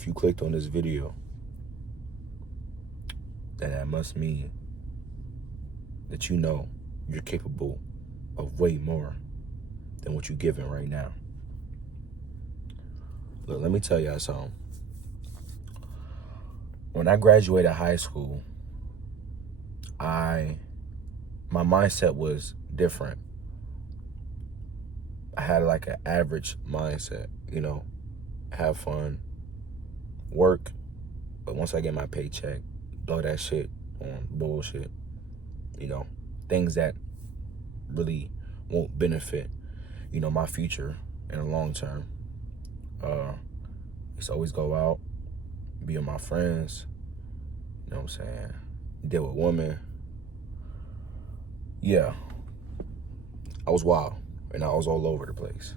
If you clicked on this video, then that must mean that you know you're capable of way more than what you're giving right now. Look, let me tell y'all something. When I graduated high school, my mindset was different. I had like an average mindset, have fun, work, but once I get my paycheck, blow that shit on bullshit, things that really won't benefit, my future in the long term. Just always go out, be with my friends, you know what I'm saying, deal with women. Yeah, I was wild, and I was all over the place.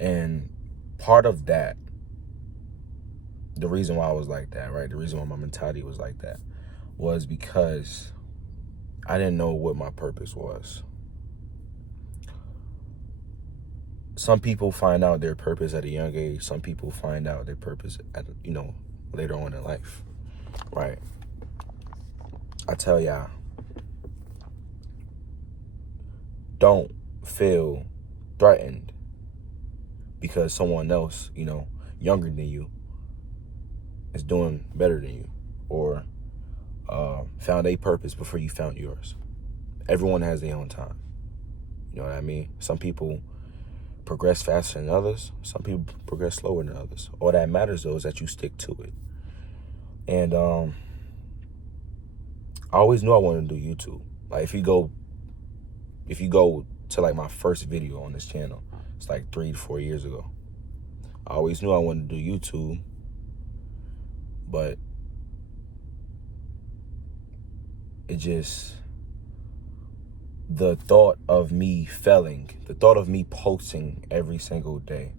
And part of that, the reason why I was like that, right, the reason why my mentality was like that was because I didn't know what my purpose was. Some people find out their purpose at a young age. Some people find out their purpose at, later on in life, right? I tell y'all, don't feel threatened because someone else, younger than you is doing better than you or found a purpose before you found yours. Everyone has their own time. You know what I mean? Some people progress faster than others. Some people progress slower than others. All that matters, though, is that you stick to it. And I always knew I wanted to do YouTube. Like, if you go to like my first video on this channel, it's like 3 to 4 years ago. I always knew I wanted to do YouTube, but the thought of me failing, the thought of me posting every single day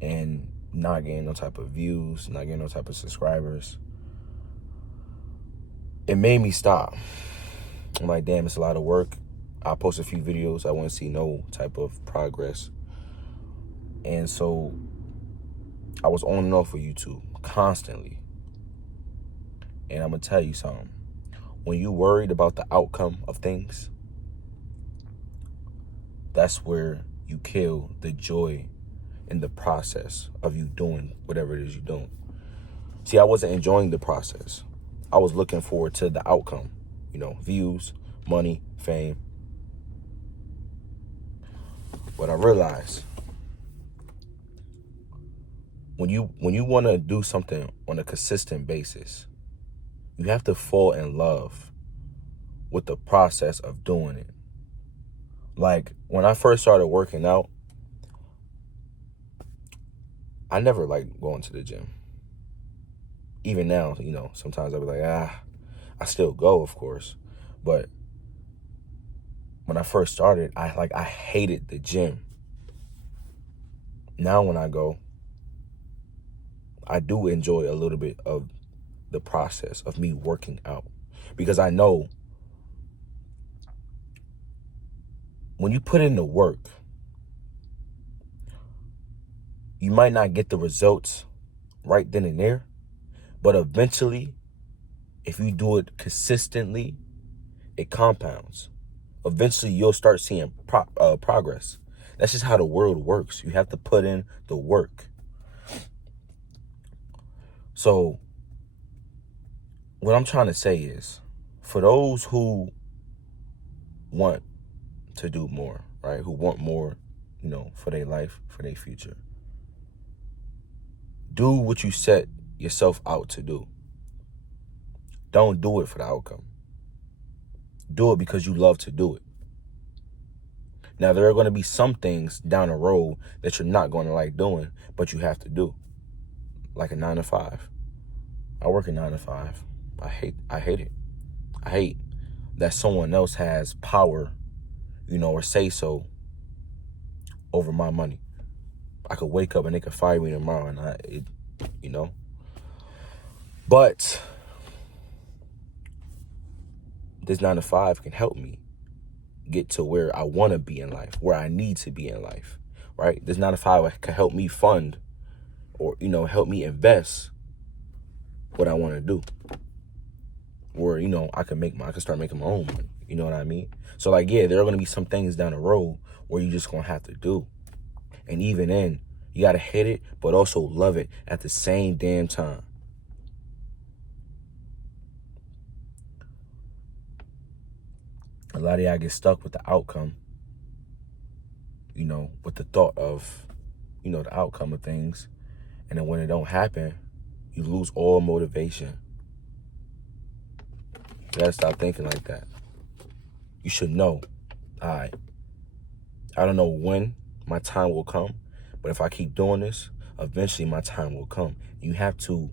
and not getting no type of views, not getting no type of subscribers, it made me stop. I'm like, damn, it's a lot of work. I post a few videos, I wouldn't see no type of progress. And so I was on and off with YouTube constantly. And I'm gonna tell you something. When you worried about the outcome of things, that's where you kill the joy in the process of you doing whatever it is you're doing. See, I wasn't enjoying the process. I was looking forward to the outcome, views, money, fame. But I realized when you want to do something on a consistent basis, you have to fall in love with the process of doing it. Like, when I first started working out, I never liked going to the gym. Even now, sometimes I'll be like, I still go, of course. But when I first started, I hated the gym. Now when I go, I do enjoy a little bit of the process of me working out, because I know when you put in the work, you might not get the results right then and there, but eventually, if you do it consistently, it compounds. Eventually, you'll start seeing progress. That's just how the world works. You have to put in the work. So what I'm trying to say is, for those who want to do more, right? Who want more, for their life, for their future. Do what you set yourself out to do. Don't do it for the outcome. Do it because you love to do it. Now, there are going to be some things down the road that you're not going to like doing, but you have to do. Like a 9 to 5. I work a 9 to 5. I hate it. I hate that someone else has power, or say so over my money. I could wake up and they could fire me tomorrow, and But this 9 to 5 can help me get to where I want to be in life, where I need to be in life, right? This 9 to 5 can help me fund or, help me invest what I want to do. Or, I can start making my own money. You know what I mean? So like, yeah, there are going to be some things down the road where you just going to have to do. And even then, you got to hit it, but also love it at the same damn time. A lot of y'all get stuck with the outcome, with the thought of, the outcome of things. And then when it don't happen, you lose all motivation. You gotta stop thinking like that. You should know, all right, I don't know when my time will come, but if I keep doing this, eventually my time will come. You have to,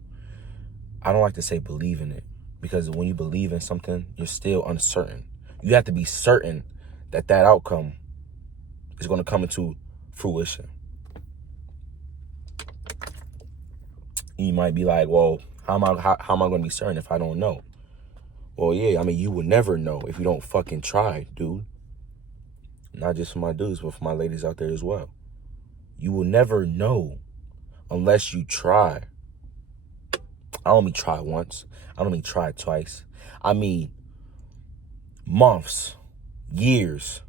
I don't like to say believe in it, because when you believe in something, you're still uncertain. You have to be certain that that outcome is going to come into fruition. You might be like, well, how am I going to be certain if I don't know? Well, yeah, I mean, you will never know if you don't fucking try, dude. Not just for my dudes, but for my ladies out there as well. You will never know unless you try. I don't mean try once. I don't mean try twice. I mean months, years.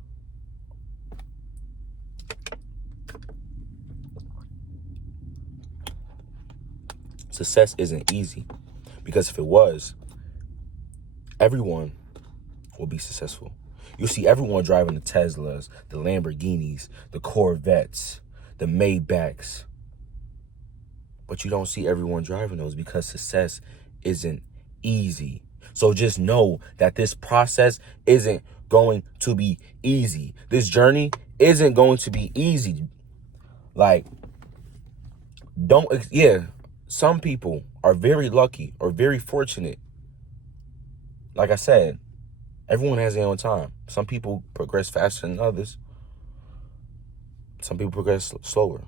Success isn't easy, because if it was, everyone will be successful. You'll see everyone driving the Teslas, the Lamborghinis, the Corvettes, the Maybachs. But you don't see everyone driving those because success isn't easy. So just know that this process isn't going to be easy. This journey isn't going to be easy. Like, some people are very lucky or very fortunate. Like I said, everyone has their own time. Some people progress faster than others. Some people progress slower.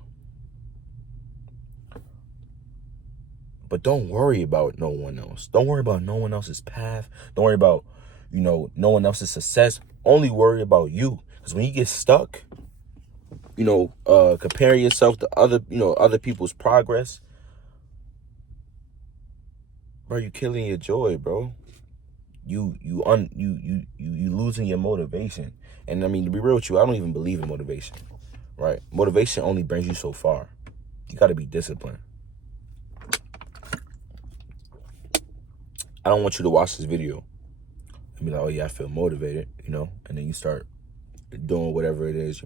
But don't worry about no one else. Don't worry about no one else's path. Don't worry about, no one else's success. Only worry about you. Because when you get stuck, comparing yourself to other people's progress, bro, you killing your joy, bro. You losing your motivation. And I mean, to be real with you, I don't even believe in motivation, right? Motivation only brings you so far. You got to be disciplined. I don't want you to watch this video and be like, oh yeah, I feel motivated, and then you start doing whatever it is,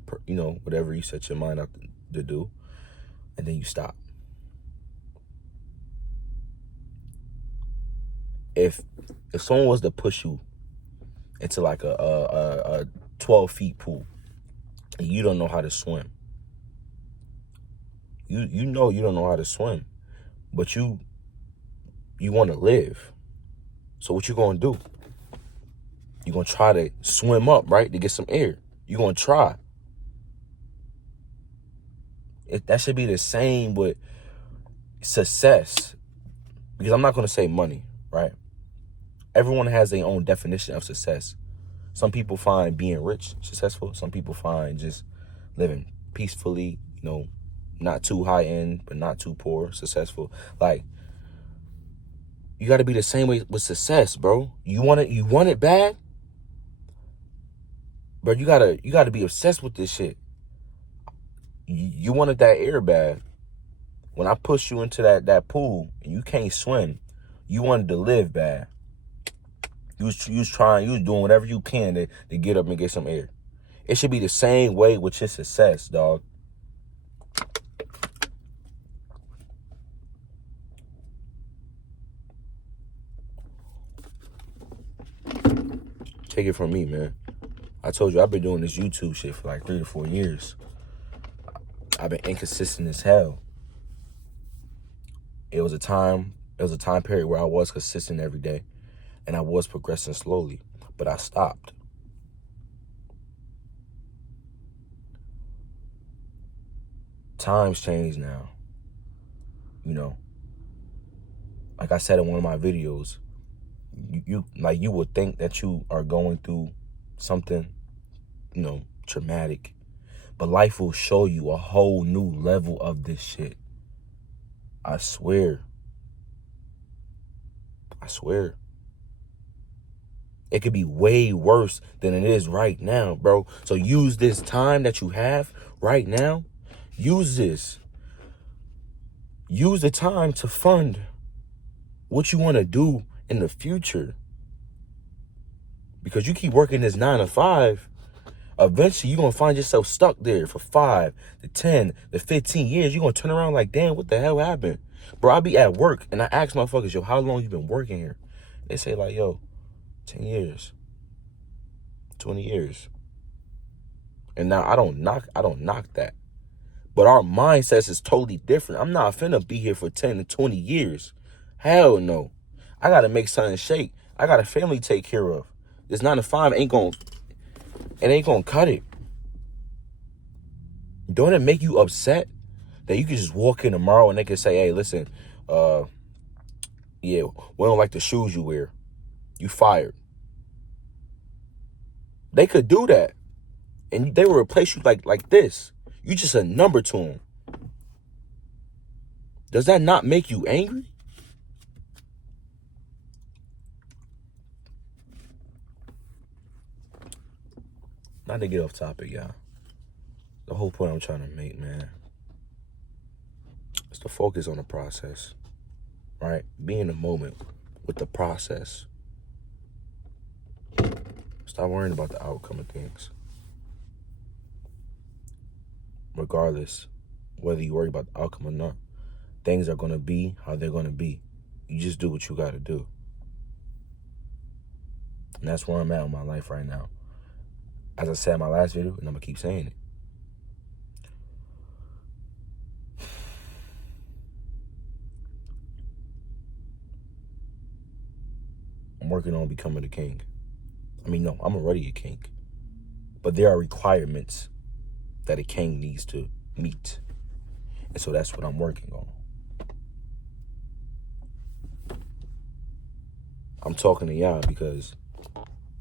whatever you set your mind up to do, and then you stop. If someone was to push you into like a 12 feet pool and you don't know how to swim, you know you don't know how to swim, but you want to live. So what you gonna do? You're gonna try to swim up, right, to get some air. You're gonna try. That should be the same with success. Because I'm not gonna say money, right? Everyone has their own definition of success. Some people find being rich successful. Some people find just living peacefully, not too high end, but not too poor, successful. Like, you got to be the same way with success, bro. You want it bad, bro. You gotta be obsessed with this shit. You wanted that air bad. When I pushed you into that pool and you can't swim, you wanted to live bad. You was doing whatever you can to get up and get some air. It should be the same way with your success, dog. Take it from me, man. I told you I've been doing this YouTube shit for like 3 to 4 years. I've been inconsistent as hell. It was a time period where I was consistent every day and I was progressing slowly, but I stopped. Times change now. Like I said in one of my videos, you would think that you are going through something, traumatic, but life will show you a whole new level of this shit. I swear. I swear. It could be way worse than it is right now, bro. So use this time that you have right now. Use this. Use the time to fund what you want to do in the future. Because you keep working this 9 to 5, eventually you're going to find yourself stuck there for 5 to 10 to 15 years. You're going to turn around like, damn, what the hell happened? Bro, I be at work and I ask motherfuckers, yo, how long you been working here? They say like, yo, 10 years, 20 years. And now I don't knock that. But our mindsets is totally different. I'm not finna be here for 10 to 20 years. Hell no. I gotta make something shake. I got a family to take care of. This 9 to 5 ain't gonna cut it. Don't it make you upset that you can just walk in tomorrow and they can say, hey, listen, yeah, we don't like the shoes you wear. You fired. They could do that. And they will replace you like this. You just a number to them. Does that not make you angry? Not to get off topic, y'all. The whole point I'm trying to make, man, is to focus on the process, right? Be in the moment with the process. Stop worrying about the outcome of things. Regardless, whether you worry about the outcome or not, things are going to be how they're going to be. You just do what you got to do. And that's where I'm at in my life right now. As I said in my last video, and I'm going to keep saying it. I'm working on becoming a king. I mean, no, I'm already a king. But there are requirements that a king needs to meet. And so that's what I'm working on. I'm talking to y'all because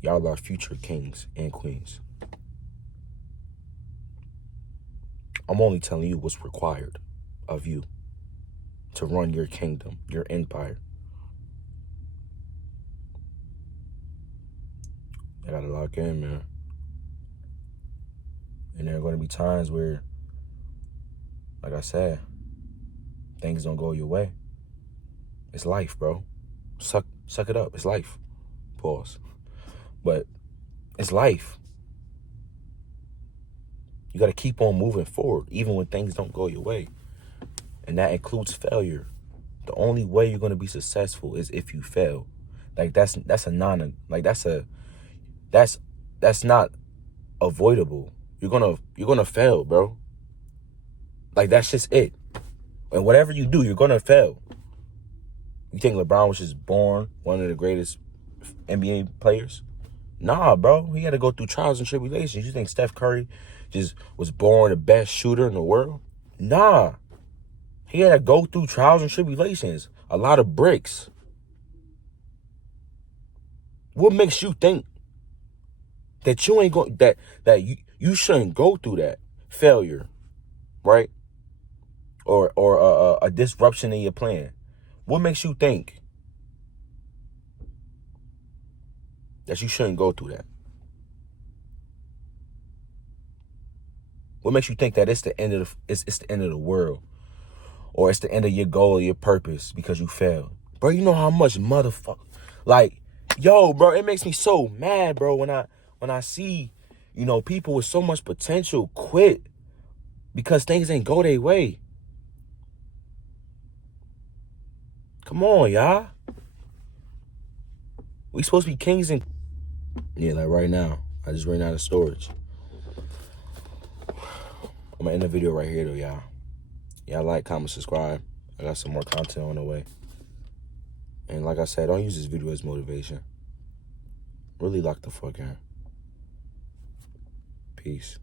y'all are future kings and queens. I'm only telling you what's required of you to run your kingdom, your empire. I gotta lock in, man. And there are going to be times where, like I said, things don't go your way. It's life, bro. Suck it up. It's life. Pause. But it's life. You got to keep on moving forward, even when things don't go your way. And that includes failure. The only way you're going to be successful is if you fail. Like that's not avoidable. You're gonna fail, bro. Like that's just it. And whatever you do, you're gonna fail. You think LeBron was just born one of the greatest NBA players? Nah, bro. He had to go through trials and tribulations. You think Steph Curry just was born the best shooter in the world? Nah. He had to go through trials and tribulations. A lot of bricks. What makes you think that you ain't going that you shouldn't go through that failure, right? Or a disruption in your plan? What makes you think that you shouldn't go through that? What makes you think that it's the end of it's the end of the world, or it's the end of your goal or your purpose because you failed, bro? You know how much motherfucker, like, yo, bro, it makes me so mad, bro, when I see, people with so much potential quit because things ain't go their way. Come on, y'all. We supposed to be kings and... Yeah, like right now. I just ran out of storage. I'm going to end the video right here, though, y'all. Y'all like, comment, subscribe. I got some more content on the way. And like I said, don't use this video as motivation. Really lock the fuck in. Peace.